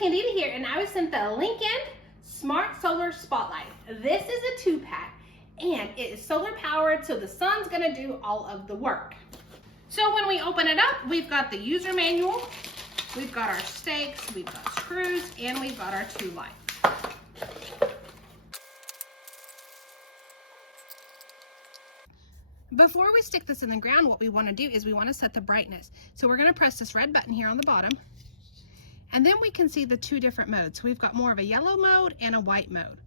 Candida here, and I was sent the Linkind Smart Solar Spotlight. This is a 2-pack, and it is solar powered, so the sun's gonna do all of the work. So when we open it up, we've got the user manual, we've got our stakes, we've got screws, and we've got our 2 lights. Before we stick this in the ground, what we want to do is we want to set the brightness. So we're going to press this red button here on the bottom, and then we can see the 2 different modes. We've got more of a yellow mode and a white mode.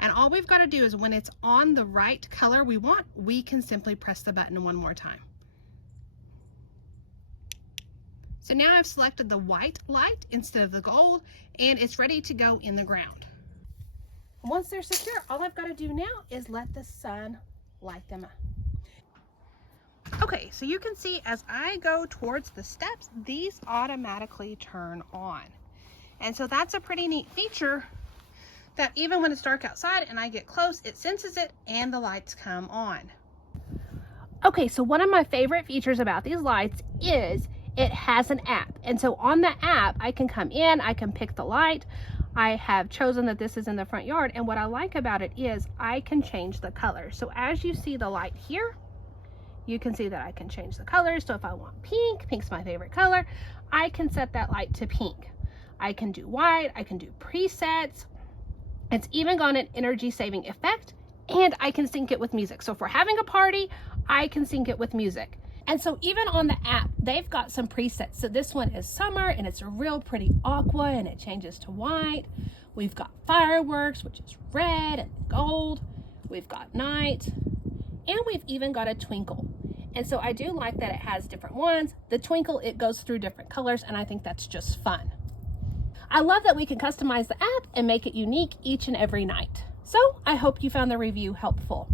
And all we've got to do is when it's on the right color we want, we can simply press the button one more time. So now I've selected the white light instead of the gold, and it's ready to go in the ground. Once they're secure, all I've got to do now is let the sun light them up. Okay, so you can see as I go towards the steps, these automatically turn on. And so that's a pretty neat feature that even when it's dark outside and I get close, it senses it and the lights come on. Okay, so one of my favorite features about these lights is it has an app. And so on the app, I can come in, I can pick the light. I have chosen that this is in the front yard, and what I like about it is I can change the color. So as you see the light here, you can see that I can change the colors. So if I want pink, pink's my favorite color, I can set that light to pink. I can do white, I can do presets. It's even got an energy saving effect, and I can sync it with music. So if we're having a party, I can sync it with music. And so even on the app, they've got some presets. So this one is summer, and it's a real pretty aqua, and it changes to white. We've got fireworks, which is red and gold. We've got night, and we've even got a twinkle. And so I do like that it has different ones. The twinkle, it goes through different colors, and I think that's just fun. I love that we can customize the app and make it unique each and every night. So I hope you found the review helpful.